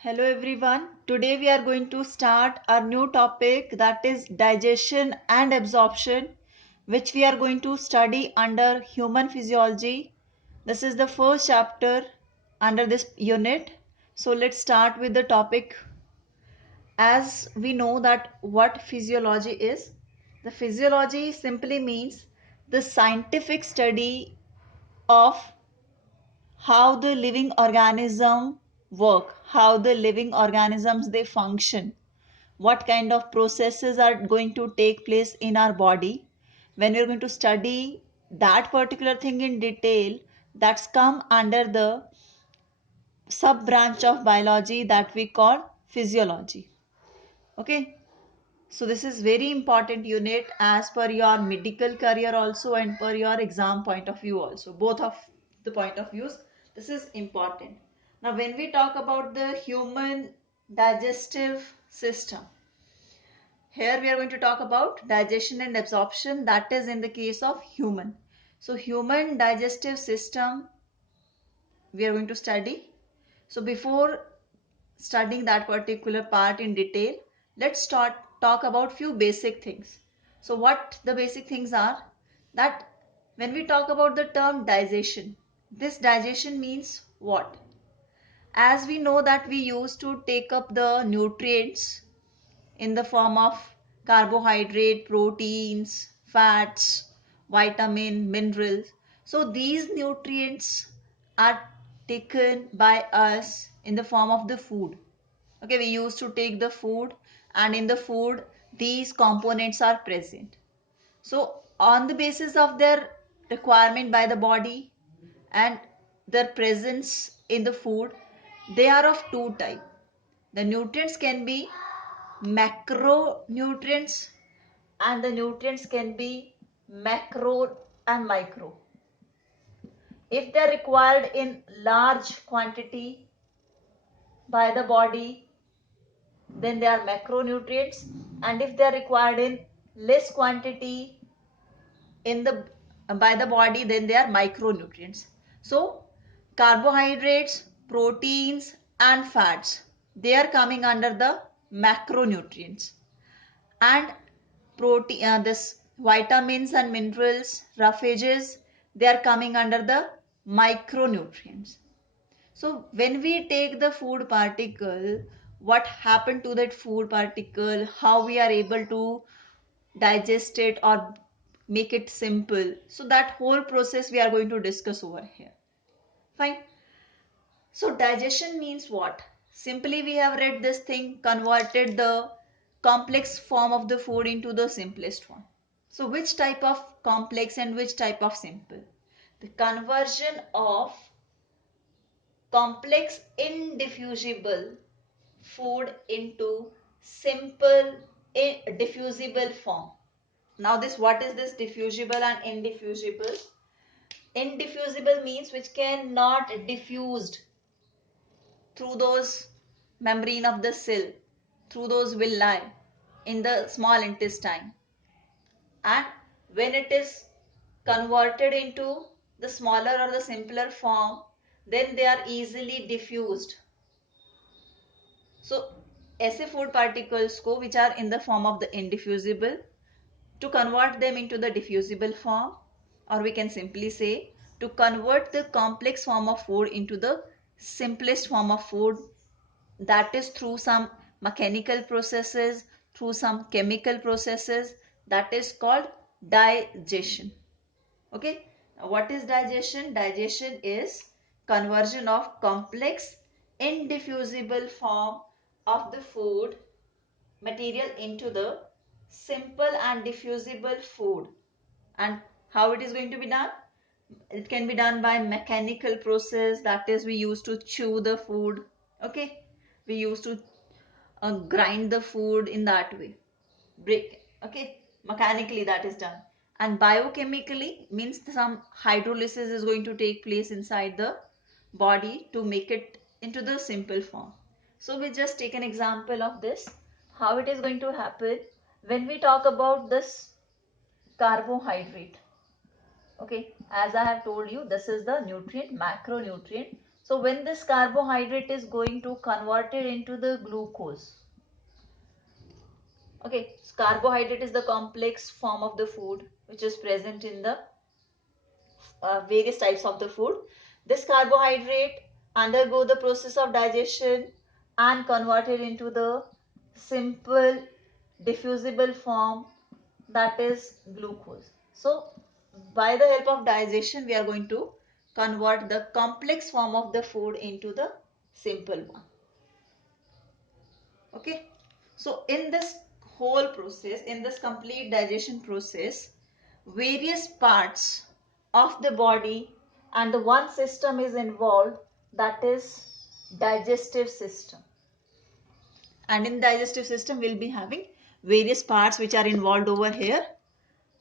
Hello everyone. Today we are going to start our new topic, that is digestion and absorption, which we are going to study under human physiology. This is the first chapter under this unit. So let's start with the topic. As we know that what physiology is, the physiology simply means the scientific study of how the living organism work, how the living organisms they function, what kind of processes are going to take place in our body. When we're going to study that particular thing in detail, that's come under the sub branch of biology that we call physiology. Okay, so this is very important unit as per your medical career also and per your exam point of view also, both of the point of views this is important. Now when we talk about the human digestive system, here we are going to talk about digestion and absorption, that is in the case of human. So human digestive system we are going to study. So before studying that particular part in detail, let's start talk about few basic things. So what the basic things are, that when we talk about the term digestion, this digestion means what? As we know that we used to take up the nutrients in the form of carbohydrate, proteins, fats, vitamin, minerals. So these nutrients are taken by us in the form of the food. Okay, we used to take the food, and in the food these components are present. So on the basis of their requirement by the body and their presence in the food, they are of two type. The nutrients can be macronutrients and the nutrients can be macro and micro. If they are required in large quantity by the body, then they are macronutrients, and if they are required in less quantity in the by the body, then they are micronutrients. So carbohydrates, proteins and fats, they are coming under the macronutrients, and protein this vitamins and minerals, roughages, they are coming under the micronutrients. So when we take the food particle, what happened to that food particle, how we are able to digest it or make it simple, so that whole process we are going to discuss over here. Fine. So digestion means what? Simply we have read this thing, converted the complex form of the food into the simplest form. So which type of complex and which type of simple? The conversion of complex indiffusible food into simple diffusible form. Now this, what is this diffusible and indiffusible? Indiffusible means which cannot diffused through those membrane of the cell, through those villi in the small intestine, and when it is converted into the smaller or the simpler form, then they are easily diffused. So ऐसे food particles को which are in the form of the indiffusible, to convert them into the diffusible form, or we can simply say to convert the complex form of food into the simplest form of food, that is through some mechanical processes, through some chemical processes, that is called digestion. Okay, now what is digestion? Digestion is conversion of complex indiffusible form of the food material into the simple and diffusible food. And how it is going to be done? It can be done by mechanical process, that is we used to chew the food. Okay, we used to grind the food in that way, break. Okay, mechanically that is done. And biochemically means some hydrolysis is going to take place inside the body to make it into the simple form. So we just take an example of this, how it is going to happen when we talk about this carbohydrate. Okay, as I have told you, this is the nutrient, macronutrient. So when this carbohydrate is going to convert it into the glucose. Okay, so carbohydrate is the complex form of the food which is present in the various types of the food. This carbohydrate undergo the process of digestion and converted into the simple diffusible form, that is glucose. So by the help of digestion we are going to convert the complex form of the food into the simple one. Okay, so in this whole process, in this complete digestion process, various parts of the body and the one system is involved, that is digestive system. And in digestive system we'll be having various parts which are involved over here.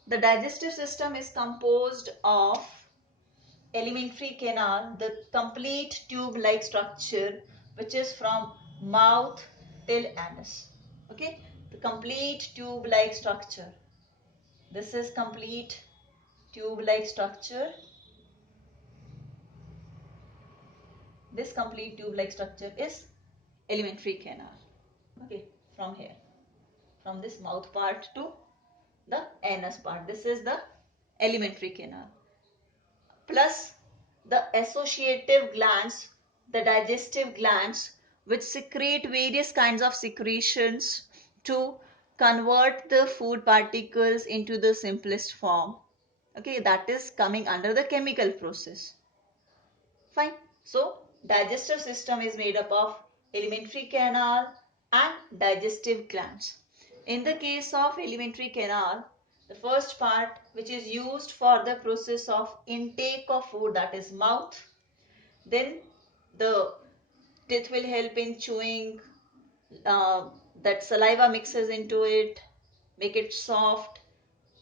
The digestive system is composed of alimentary canal, the complete tube-like structure which is from mouth till anus. Okay, the complete tube-like structure. This is complete tube-like structure. This complete tube-like structure is alimentary canal. Okay, from here, from this mouth part to the anus part. This is the alimentary canal. Plus the associative glands, the digestive glands, which secrete various kinds of secretions to convert the food particles into the simplest form. Okay, that is coming under the chemical process. Fine. So digestive system is made up of alimentary canal and digestive glands. In the case of alimentary canal, the first part which is used for the process of intake of food, that is mouth. Then the teeth will help in chewing, that saliva mixes into it, make it soft.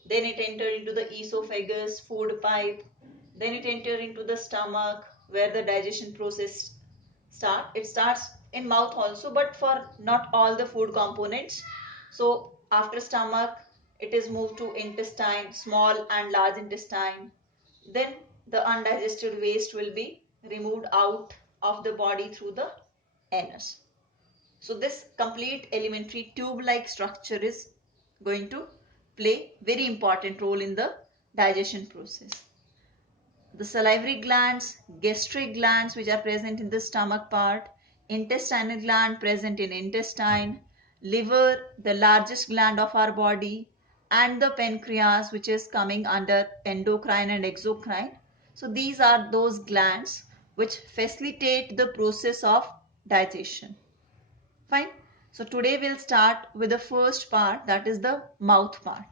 Then it enters into the esophagus, food pipe. Then it enters into the stomach where the digestion process starts. It starts in mouth also, but for not all the food components. So after stomach, it is moved to intestine, small and large intestine. Then the undigested waste will be removed out of the body through the anus. So this complete alimentary tube-like structure is going to play very important role in the digestion process. The salivary glands, gastric glands which are present in the stomach part, intestinal gland present in intestine, liver, the largest gland of our body, and the pancreas which is coming under endocrine and exocrine. So these are those glands which facilitate the process of digestion. Fine. So today we'll start with the first part, that is the mouth part.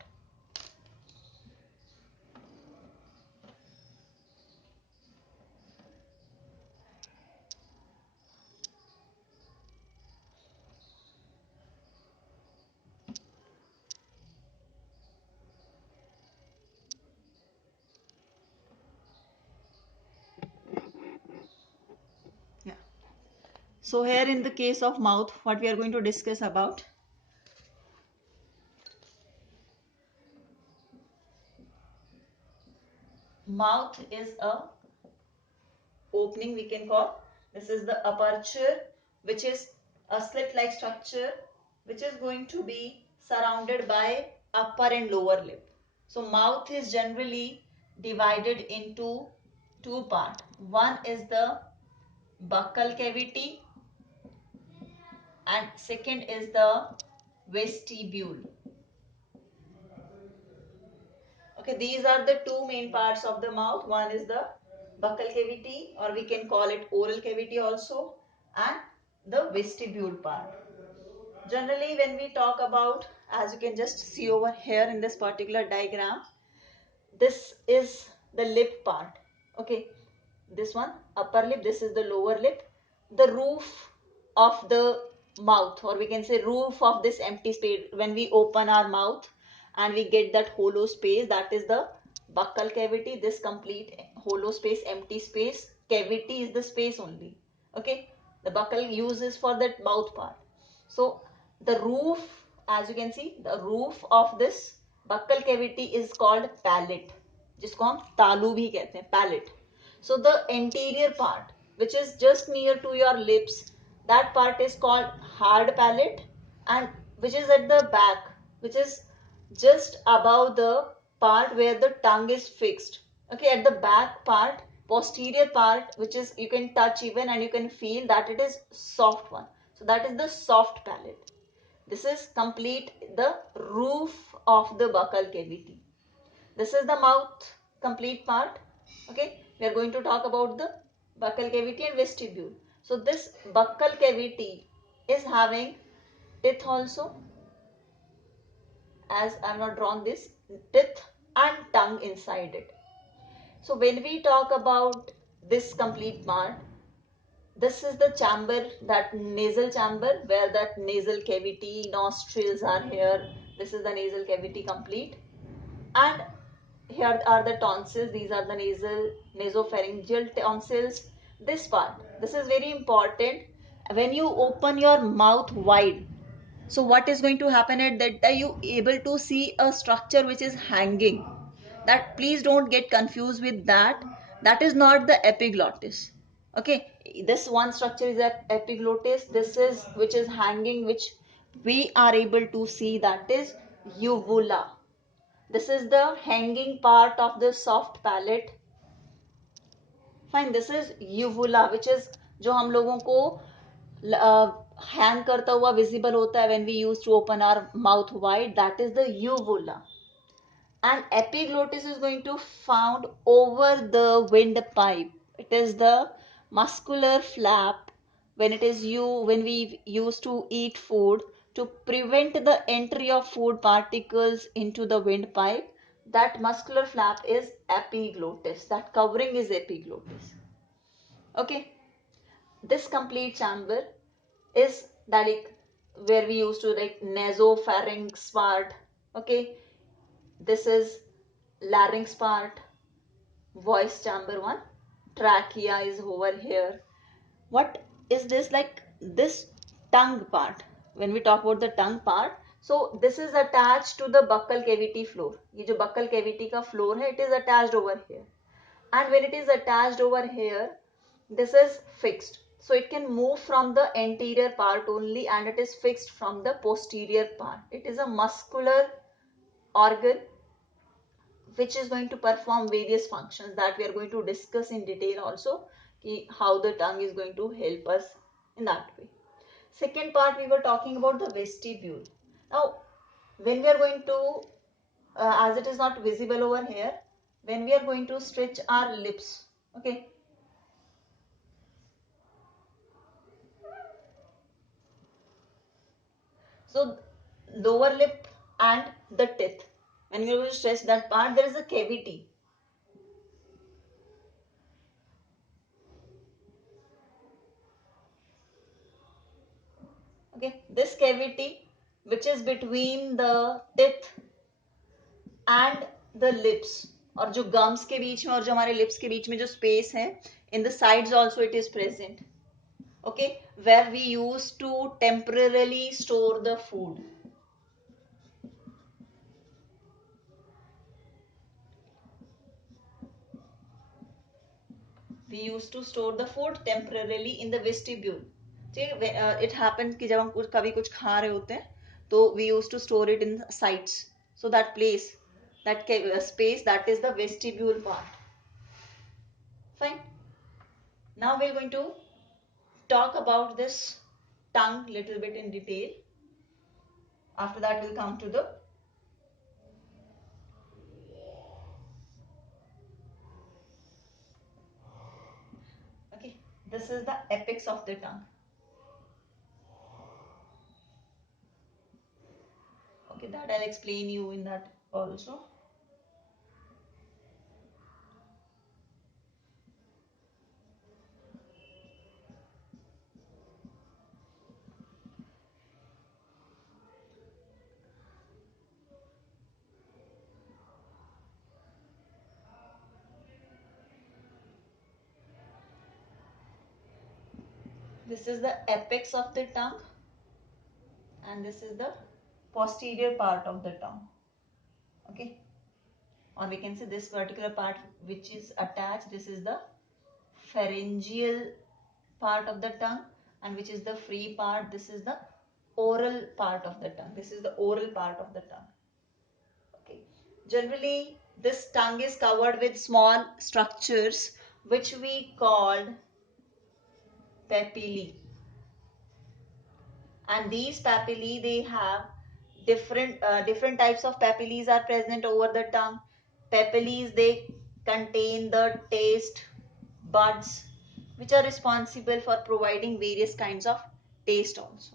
Yeah. So here in the case of mouth, what we are going to discuss about. Mouth is a opening, we can call. This is the aperture, which is a slit-like structure which is going to be surrounded by upper and lower lip. So mouth is generally divided into two parts. One is the buccal cavity and second is the vestibule. Okay, these are the two main parts of the mouth. One is the buccal cavity, or we can call it oral cavity also, and the vestibule part. Generally, when we talk about, as you can just see over here in this particular diagram, this is the lip part. Okay, this one upper lip, this is the lower lip. The roof of the mouth, or we can say roof of this empty space, when we open our mouth and we get that hollow space, that is the buccal cavity. This complete hollow space, empty space, cavity is the space only. Okay, the buccal uses for that mouth part. So the roof, as you can see, the roof of this buccal cavity is called palate, जिसको हम तालू भी कहते हैं, palate. So the anterior part, which is just near to your lips, that part is called hard palate, and which is at the back, which is just above the part where the tongue is fixed. Okay, at the back part, posterior part, which is you can touch even and you can feel that it is soft one. So that is the soft palate. This is complete the roof of the buccal cavity. This is the mouth complete part. Okay, we are going to talk about the buccal cavity and vestibule. So this buccal cavity is having teeth also, as I have not drawn this, teeth and tongue inside it. So when we talk about this complete part, this is the chamber, that nasal chamber where that nasal cavity, nostrils are here. This is the nasal cavity complete. And here are the tonsils. These are the nasopharyngeal tonsils. This part, this is very important. When you open your mouth wide, so what is going to happen at that time? You able to see a structure which is hanging. That please don't get confused with that. That is not the epiglottis. Okay, this one structure is a epiglottis. This is which is hanging, which we are able to see, that is uvula. This is the hanging part of the soft palate. Fine, this is uvula, which is जो हम लोगों को hang करता हुआ visible होता है when we use to open our mouth wide. That is the uvula. And epiglottis is going to found over the windpipe. It is the muscular flap when we used to eat food to prevent the entry of food particles into the windpipe. That muscular flap is epiglottis. That covering is epiglottis. Okay. This complete chamber is that like where we used to like nasopharynx part. Okay. This is larynx part, voice chamber one, trachea is over here. What is this, like this tongue part? When we talk about the tongue part, so this is attached to the buccal cavity floor. ये जो buccal cavity का floor है, it is attached over here. And when it is attached over here, this is fixed. So it can move from the anterior part only, and it is fixed from the posterior part. It is a muscular organ which is going to perform various functions that we are going to discuss in detail also, how the tongue is going to help us in that way. Second part, we were talking about the vestibule. Now, when we are going to, as it is not visible over here, when we are going to stretch our lips, okay, so lower lip and the teeth, when we are going to stretch that part, there is a cavity. Okay, this cavity which is between the teeth and the lips, और जो gums के बीच में और जो हमारे lips के बीच में जो space है, in the sides also it is present. Okay, where we used to temporarily store the food. We used to store the food temporarily in the vestibule. ठीक है, it happens कि जब हम कभी कुछ खा रहे होते हैं तो we used to store it in sides. So that place, that space, that is the vestibule part. Fine. Now we're going to talk about this tongue little bit in detail. After that we'll come to the okay. This is the apex of the tongue. Okay, that I'll explain you in that also. This is the apex of the tongue, and this is the posterior part of the tongue. Okay, or we can say this particular part which is attached, this is the pharyngeal part of the tongue, and which is the free part. This is the oral part of the tongue. This is the oral part of the tongue. Okay. Generally, this tongue is covered with small structures which we called papillae. And these papillae, they have different types of papillae are present over the tongue. Papillae, they contain the taste buds which are responsible for providing various kinds of taste also.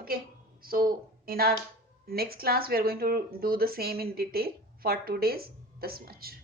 Okay, so in our next class we are going to do the same in detail. For today's this much.